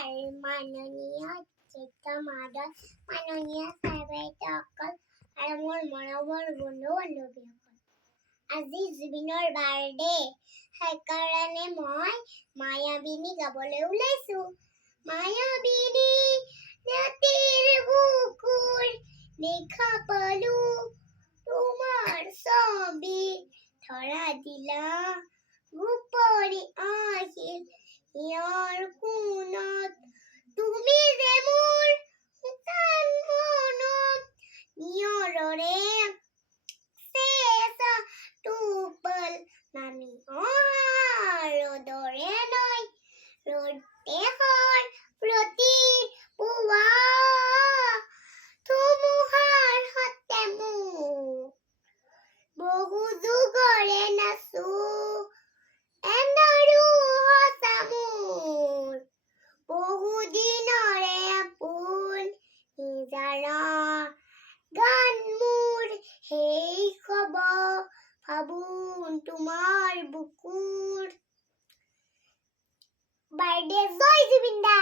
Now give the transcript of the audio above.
মাননীয় জ্যেষ্ঠ মহোদয়, মাননীয় ছাৰ-বাইদেউসকল আৰু মোৰ মৰমৰ বন্ধু-বান্ধৱীসকল। আজি জুবিনৰ বাৰ্থডে, সেইকাৰণে মই মায়াবিনী গাবলৈ ওলাইছো। মায়াবিনী ৰাতিৰ বুকুৰ দেখা পালো তোমাৰ ছবি, ধৰা দিলা গোপৰি আহিল ইয়াৰ কোনত, তুমি যে মোৰ শুকান মনত নিয়ৰৰে চেঁচা টোপল নামি অহা ৰ'দৰে নৈ, ৰ'দ দেশৰ প্ৰতি পুৱা ধুমুহাৰ সতে মোক বহু যুগৰে নাচো এন্ধাৰো সঁচা মোৰ, বহু দিনৰে আপোন নিজাৰা গান মোৰ, সেই কব ফাগুন তোমাৰ বুকুৰ। বাৰ্থডে জয় জুবিন দা।